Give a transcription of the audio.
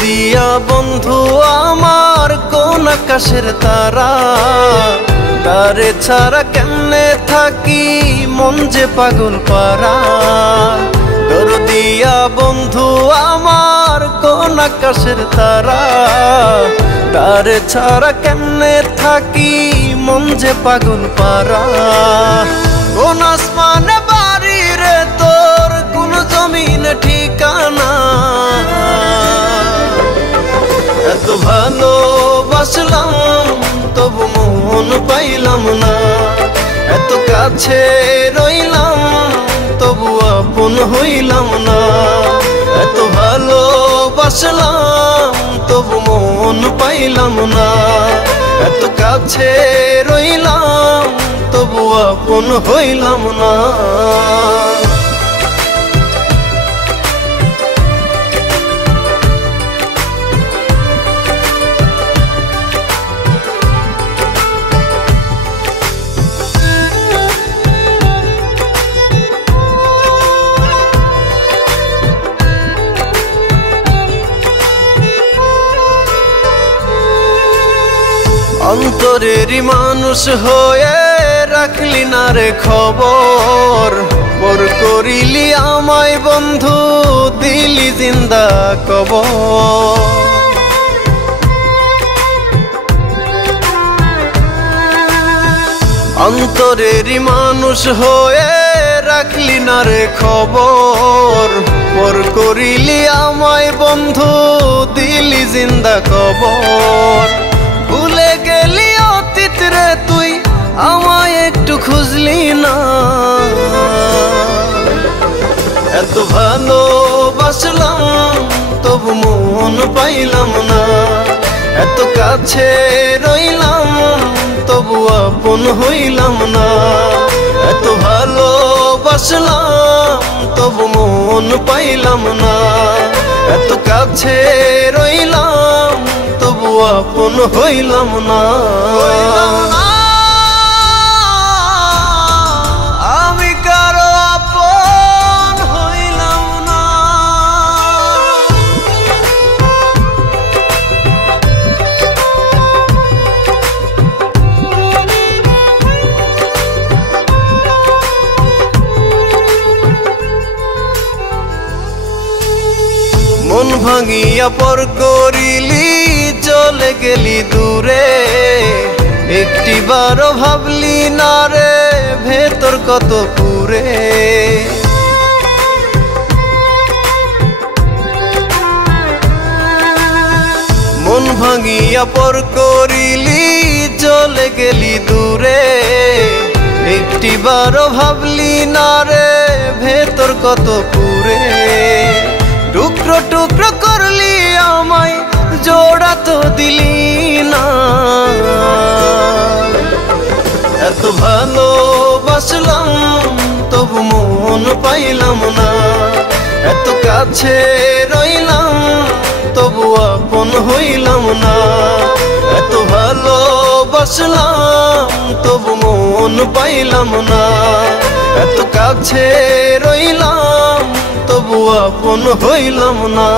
দরদিয়া বন্ধু আমার কোন আকাশের তারা, তারে ছাড়া কেমনে থাকি মন যে পাগল পারা। দরদিয়া বন্ধু আমার কোন আকাশের তারা, তারে ছাড়া কেমনে থাকি মন যে পাগল পারা। কোন আসমানে বাড়ি রে তোর, কোন জমিনে ঠিকানা, এত ভালোবাসলাম তবু মন পাইলাম না। এত কাছে রইলাম তবু আপন হইলাম না। এত ভালোবাসলাম তবু মন পাইলাম না। এত কাছে রইলাম তবু আপন হইলাম না। অন্তরেরই মানুষ হয়ে রাখলি না রে খবর, পর করিলি আমায় বন্ধু দিলি জিন্দা কবর। অন্তরেরই মানুষ হয়ে রাখলি না রে খবর, পর করিলি আমায় বন্ধু দিলি জিন্দা কবর। ভুলে গেলি অতীত রে তুই আমায় একটু খুঁজলি না। এত ভালোবাসলাম তবু মন পাইলাম না। এত কাছে রইলাম তবু আপন হইলাম না। এত ভালোবাসলাম তবু মন পাইলাম না। এত কাছে রইলাম তবু আপন হইলাম না। আমি কারো আপন হইলাম না। মন ভাঙিয়া পর করিলি চলে গেলি দূরে, একটিবারও ভাবলি না রে ভেতর কত পুরে। মন ভাঙিয়া পর করিলি চলে গেলি দূরে, একটিবারও ভাবলি না রে ভেতর কত পুরে। টুকরো টুকরো করলি আমায় জোড়া তো দিলি না। এত ভালোবাসলাম তবু মন পাইলাম না। এত কাছে রইলাম তবু আপন হইলাম না। এত ভালোবাসলাম তবু মন পাইলাম না। এত কাছে রইলাম তবু আপন হইলাম না।